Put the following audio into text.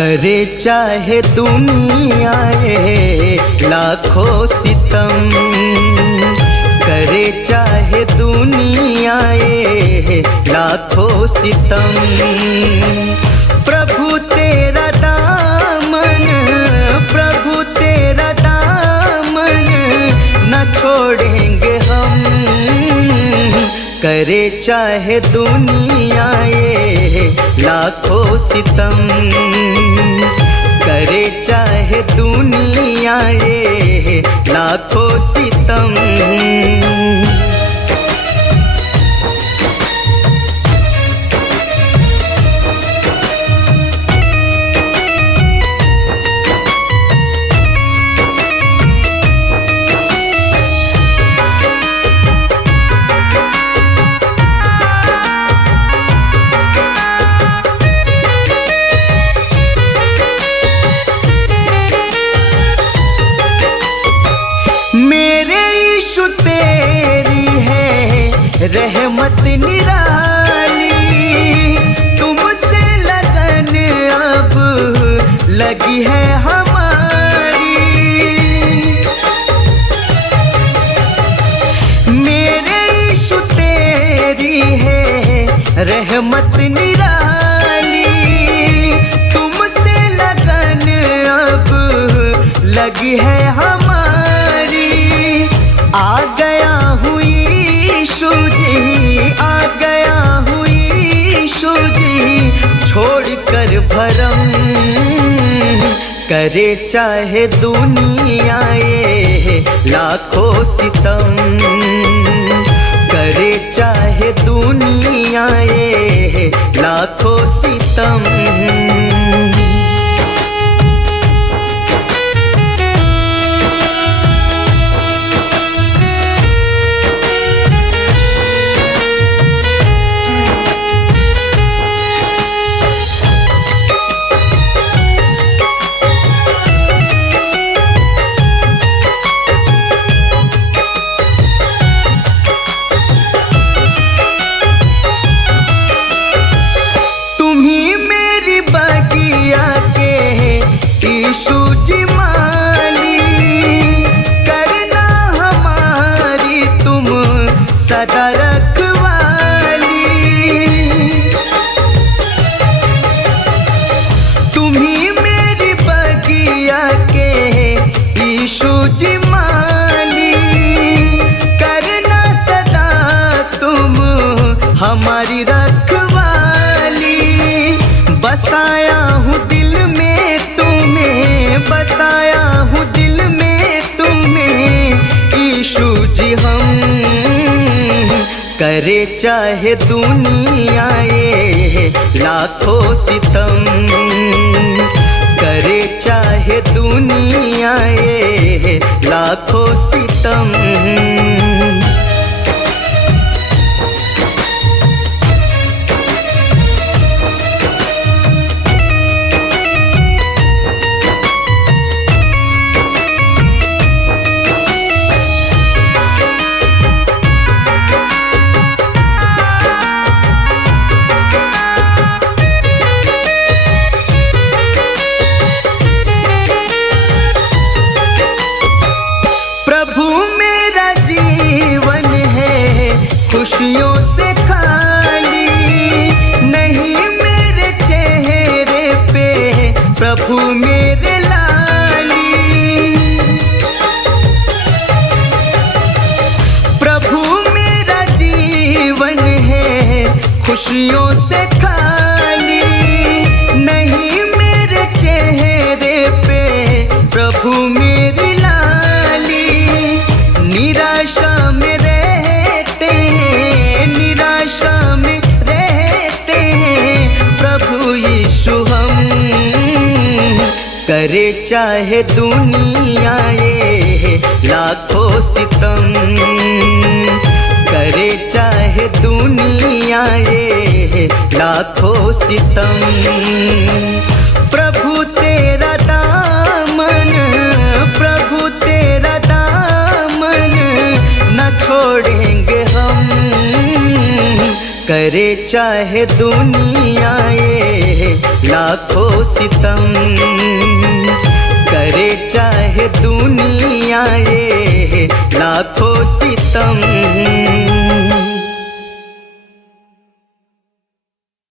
करे चाहे दुनिया ये लाखों सितम, करे चाहे दुनिया ये लाखों सितम, प्रभु तेरा दामन, प्रभु तेरा दामन न छोड़ेंगे हम। करे चाहे दुनिया ये लाखों सितम, करे चाहे दुनिया ये लाखों सितम। तेरी है रहमत निराली, तुमसे लगन अब लगी है हमारी। मेरे यीशु तेरी है रहमत निराली, तुमसे लगन अब लगी है हमारी। आ गया हूँ यीशु जी, आ गया हूँ यीशु जी, छोड़ कर भरम। करे चाहे दुनिया ये लाखों सितम, करे चाहे दुनिया ये लाखों सितम। यीशु जी माली, करना हमारी तुम सदा रखवाली। तुम्ही मेरी बगिया के यीशु जी माली, करना सदा तुम हमारी रखवाली। बसाया हूँ दिल में तुम्हें, बसाया हूँ दिल में तुम्हें यीशु जी हम। करे चाहे दुनिया ये लाखों सितम, करे चाहे दुनिया ये लाखों सितम। खुशियों से खाली नहीं मेरे चेहरे पे प्रभु मेरे लाली। प्रभु मेरा जीवन है खुशियों से खाली, नहीं मेरे चेहरे पे प्रभु मेरी लाली। निराशा में निराशा में रहते हैं प्रभु यीशु हम। करे चाहे दुनिया ये लाखों सितम, करे चाहे दुनिया ये लाखों सितम। प्रभु तेरा दामन, प्रभु तेरा दामन न छोड़ेंगे हम। करे चाहे दुनिया ये लाखों सितम, करे चाहे दुनिया ये लाखों सितम।